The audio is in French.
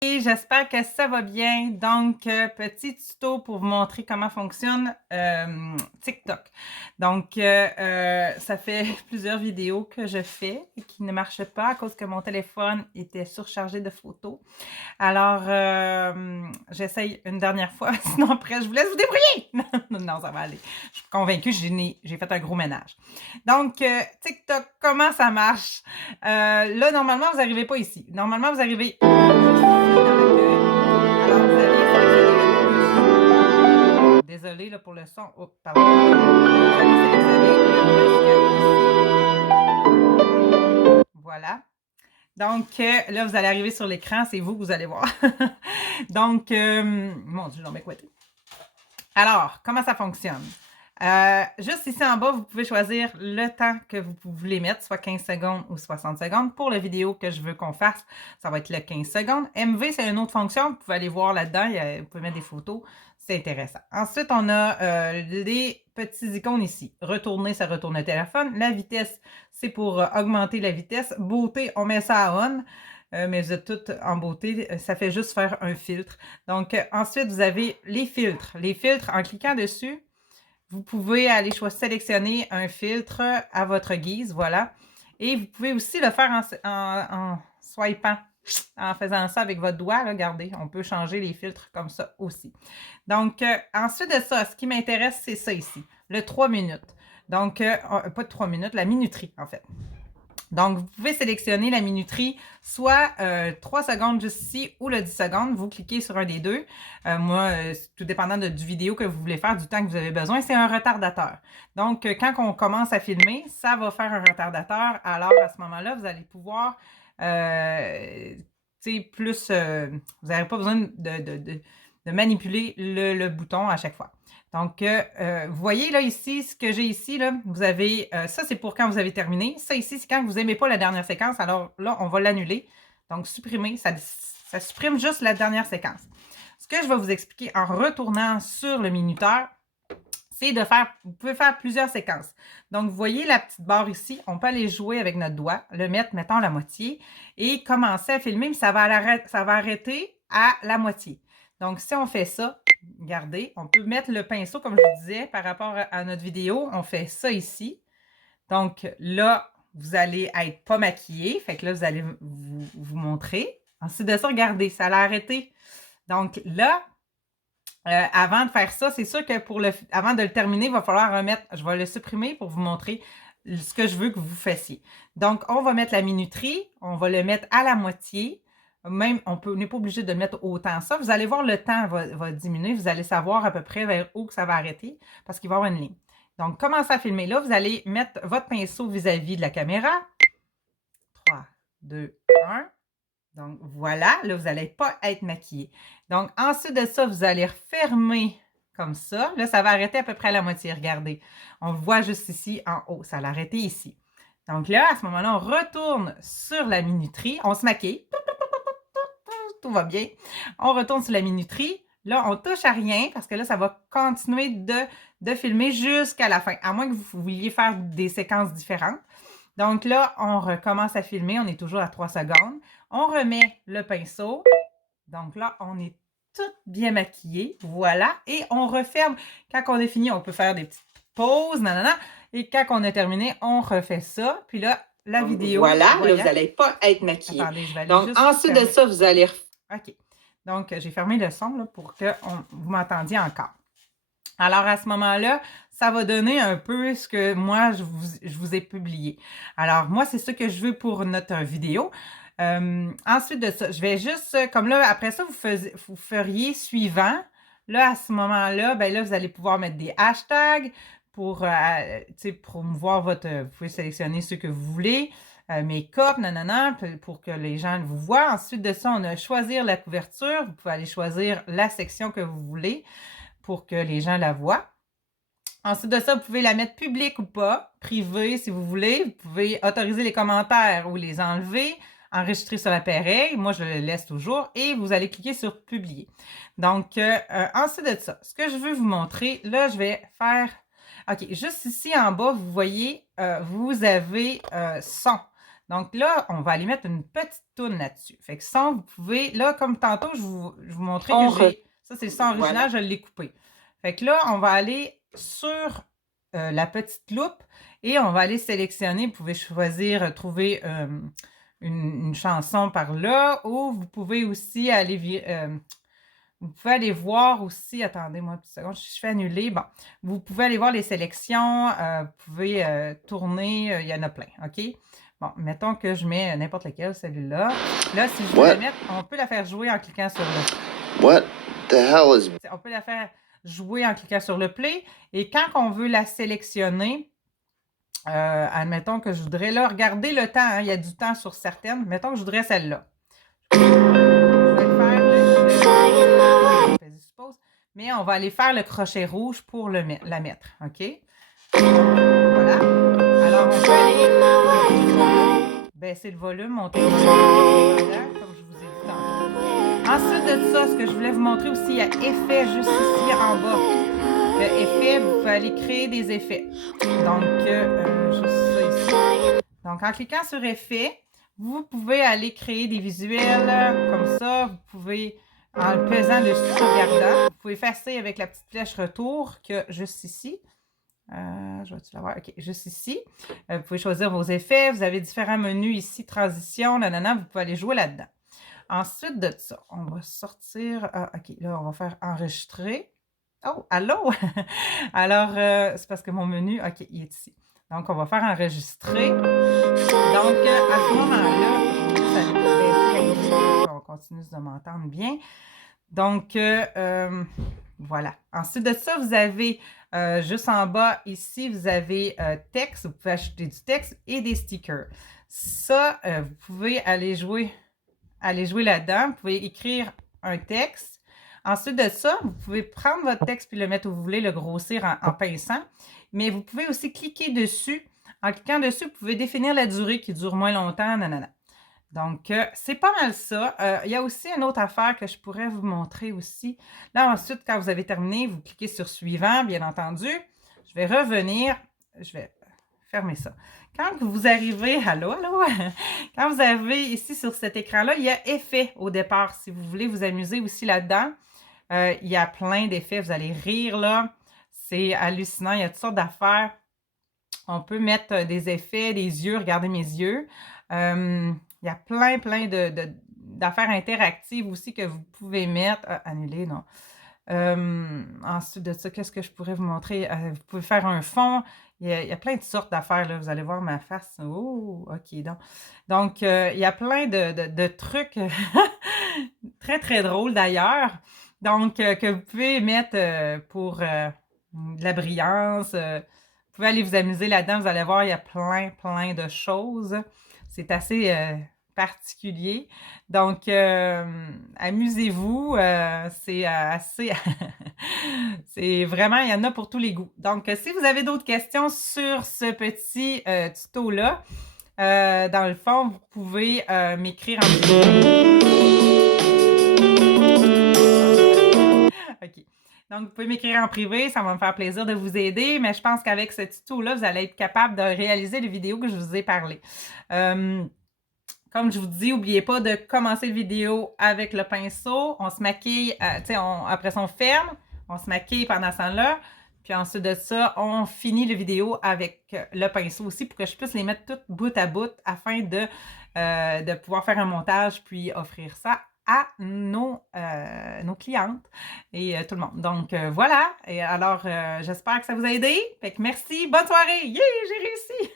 Et j'espère que ça va bien. Donc, petit tuto pour vous montrer comment fonctionne TikTok. Donc, ça fait plusieurs vidéos que je fais et qui ne marchent pas à cause que mon téléphone était surchargé de photos. Alors, j'essaye une dernière fois, sinon après, je vous laisse vous débrouiller. Non, ça va aller. Je suis convaincue, j'ai fait un gros ménage. Donc, TikTok, comment ça marche? Là, normalement, vous n'arrivez pas ici. Normalement, vous arrivez juste ici dans l'accueil. Alors, vous allez sélectionner le plus. Désolée là, pour le son. Oh, pardon. Vous allez sélectionner le plus ici. Voilà. Donc, là, vous allez arriver sur l'écran. C'est vous que vous allez voir. Donc, mon Dieu, j'en mets quoi? Alors, comment ça fonctionne? Juste ici en bas, vous pouvez choisir le temps que vous voulez mettre, soit 15 secondes ou 60 secondes. Pour la vidéo que je veux qu'on fasse, ça va être le 15 secondes. MV, c'est une autre fonction. Vous pouvez aller voir là-dedans. Vous pouvez mettre des photos. C'est intéressant. Ensuite, on a les petits icônes ici. Retourner, ça retourne le téléphone. La vitesse, c'est pour augmenter la vitesse. Beauté, on met ça à on. Mais vous êtes toutes en beauté. Ça fait juste faire un filtre. Donc, ensuite, vous avez les filtres. Les filtres, en cliquant dessus, vous pouvez aller sélectionner un filtre à votre guise, voilà. Et vous pouvez aussi le faire en swipant, en faisant ça avec votre doigt. Là, regardez, on peut changer les filtres comme ça aussi. Donc, ensuite de ça, ce qui m'intéresse, c'est ça ici, le 3 minutes. Donc, pas de 3 minutes, la minuterie, en fait. Donc, vous pouvez sélectionner la minuterie, soit 3 secondes juste ici ou le 10 secondes. Vous cliquez sur un des deux. Moi, tout dépendant du vidéo que vous voulez faire, du temps que vous avez besoin, c'est un retardateur. Donc, quand on commence à filmer, ça va faire un retardateur. Alors, à ce moment-là, vous allez pouvoir, plus, vous n'avez pas besoin de manipuler le bouton à chaque fois. Donc, vous voyez là ici, ce que j'ai ici, là, vous avez, ça c'est pour quand vous avez terminé. Ça ici, c'est quand vous n'aimez pas la dernière séquence. Alors là, on va l'annuler. Donc, supprimer, ça supprime juste la dernière séquence. Ce que je vais vous expliquer en retournant sur le minuteur, c'est de faire, vous pouvez faire plusieurs séquences. Donc, vous voyez la petite barre ici, on peut aller jouer avec notre doigt, le mettre, mettons, la moitié, et commencer à filmer, mais ça va arrêter à la moitié. Donc, si on fait ça, regardez, on peut mettre le pinceau, comme je vous disais, par rapport à notre vidéo. On fait ça ici. Donc, là, vous allez être pas maquillé. Fait que là, vous allez vous montrer. Ensuite de ça, regardez, ça l'a arrêté. Donc, là, avant de faire ça, c'est sûr que avant de le terminer, il va falloir remettre, je vais le supprimer pour vous montrer ce que je veux que vous fassiez. Donc, on va mettre la minuterie, on va le mettre à la moitié. Même, on n'est pas obligé de mettre autant ça. Vous allez voir, le temps va diminuer. Vous allez savoir à peu près vers où que ça va arrêter parce qu'il va y avoir une ligne. Donc, commencez à filmer là. Vous allez mettre votre pinceau vis-à-vis de la caméra. 3, 2, 1. Donc, voilà. Là, vous n'allez pas être maquillé. Donc, ensuite de ça, vous allez refermer comme ça. Là, ça va arrêter à peu près à la moitié. Regardez. On le voit juste ici en haut. Ça l'a arrêté ici. Donc là, à ce moment-là, on retourne sur la minuterie. On se maquille. Tout va bien. On retourne sur la minuterie. Là, on ne touche à rien parce que là, ça va continuer de filmer jusqu'à la fin, à moins que vous vouliez faire des séquences différentes. Donc là, on recommence à filmer. On est toujours à 3 secondes. On remet le pinceau. Donc là, on est toutes bien maquillées. Voilà. Et on referme. Quand on est fini, on peut faire des petites pauses. Nanana. Et quand on a terminé, on refait ça. Puis là, la vidéo. Voilà, là, vous n'allez pas être maquillé. Attendez, je vais aller Donc, juste ensuite de ça, vous allez... OK. Donc, j'ai fermé le son là, pour que vous m'entendiez encore. Alors, à ce moment-là, ça va donner un peu ce que moi, je vous ai publié. Alors, moi, c'est ça que je veux pour notre vidéo. Ensuite de ça, je vais juste, comme là, après ça, vous feriez suivant. Là, à ce moment-là, ben là, vous allez pouvoir mettre des hashtags pour promouvoir vous pouvez sélectionner ceux que vous voulez. Make-up, nanana, pour que les gens vous voient. Ensuite de ça, on a choisir la couverture. Vous pouvez aller choisir la section que vous voulez pour que les gens la voient. Ensuite de ça, vous pouvez la mettre publique ou pas, privée si vous voulez. Vous pouvez autoriser les commentaires ou les enlever, enregistrer sur l'appareil. Moi, je le laisse toujours et vous allez cliquer sur publier. Donc, ensuite de ça, ce que je veux vous montrer, là, je vais faire... OK, juste ici en bas, vous voyez, vous avez son. Donc là, on va aller mettre une petite toune là-dessus. Fait que sans, vous pouvez, là, comme tantôt, je vous montrais que j'ai, ça c'est le son original, je l'ai coupé. Fait que là, on va aller sur la petite loupe et on va aller sélectionner. Vous pouvez choisir, trouver une chanson par là, ou vous pouvez aussi aller vous pouvez aller voir aussi, attendez-moi une petite seconde, je fais annuler. Bon, vous pouvez aller voir les sélections, vous pouvez tourner, il y en a plein, OK? Bon, mettons que je mets n'importe lequel, celui-là. Là, si je veux la mettre, on peut la faire jouer en cliquant sur le... What the hell is... On peut la faire jouer en cliquant sur le play. Et quand on veut la sélectionner, admettons que je voudrais, là, regardez le temps, hein, il y a du temps sur certaines. Mettons que je voudrais celle-là. Je vais faire mais on va aller faire le crochet rouge pour la mettre, OK? Voilà. Alors, on peut aller baisser le volume, monter le volume, comme je vous ai dit tantôt. Ensuite de ça, ce que je voulais vous montrer aussi, il y a effet juste ici en bas. Le effet, vous pouvez aller créer des effets. Donc, juste ça ici. Donc, en cliquant sur effet, vous pouvez aller créer des visuels comme ça. Vous pouvez, en le pesant dessus, regardant, vous pouvez effacer avec la petite flèche retour que juste ici. Je vais-tu l'avoir? OK, juste ici. Vous pouvez choisir vos effets. Vous avez différents menus ici, transition, nanana. Vous pouvez aller jouer là-dedans. Ensuite de ça, on va sortir. OK, là, on va faire enregistrer. Oh, allô? Alors, c'est parce que mon menu, OK, il est ici. Donc, on va faire enregistrer. Donc, à ce moment-là, on continue de m'entendre bien. Donc, voilà. Ensuite de ça, vous avez juste en bas ici, vous avez texte. Vous pouvez ajouter du texte et des stickers. Ça, vous pouvez aller jouer là-dedans. Vous pouvez écrire un texte. Ensuite de ça, vous pouvez prendre votre texte puis le mettre où vous voulez, le grossir en pinçant. Mais vous pouvez aussi cliquer dessus. En cliquant dessus, vous pouvez définir la durée qui dure moins longtemps, nanana. Donc, c'est pas mal ça. Il y a aussi une autre affaire que je pourrais vous montrer aussi. Là, ensuite, quand vous avez terminé, vous cliquez sur suivant, bien entendu. Je vais revenir. Je vais fermer ça. Quand vous arrivez, allô? Quand vous arrivez ici sur cet écran-là, il y a effet au départ. Si vous voulez vous amuser aussi là-dedans, il y a plein d'effets. Vous allez rire là. C'est hallucinant. Il y a toutes sortes d'affaires. On peut mettre des effets, des yeux. Regardez mes yeux. Il y a plein d'affaires interactives aussi que vous pouvez mettre. Annuler, non. Ensuite de ça, qu'est-ce que je pourrais vous montrer? Vous pouvez faire un fond. Il y a plein de sortes d'affaires, là. Vous allez voir ma face. Oh, OK. Donc, il y a plein de trucs très, très drôles d'ailleurs. Donc, que vous pouvez mettre pour de la brillance. Vous pouvez aller vous amuser là-dedans. Vous allez voir, il y a plein de choses. C'est assez particulier. Donc, amusez-vous. C'est assez... c'est vraiment, il y en a pour tous les goûts. Donc, si vous avez d'autres questions sur ce petit tuto-là, dans le fond, vous pouvez m'écrire en... OK. Donc, vous pouvez m'écrire en privé, ça va me faire plaisir de vous aider, mais je pense qu'avec ce tuto-là, vous allez être capable de réaliser les vidéos que je vous ai parlé. Comme je vous dis, n'oubliez pas de commencer la vidéo avec le pinceau. On se maquille, après ça, on ferme, on se maquille pendant ce temps-là. Puis ensuite de ça, on finit la vidéo avec le pinceau aussi pour que je puisse les mettre toutes bout à bout afin de pouvoir faire un montage puis offrir ça à nos clientes et tout le monde. Donc, voilà. Et alors, j'espère que ça vous a aidé. Fait que merci. Bonne soirée. Yeah, j'ai réussi!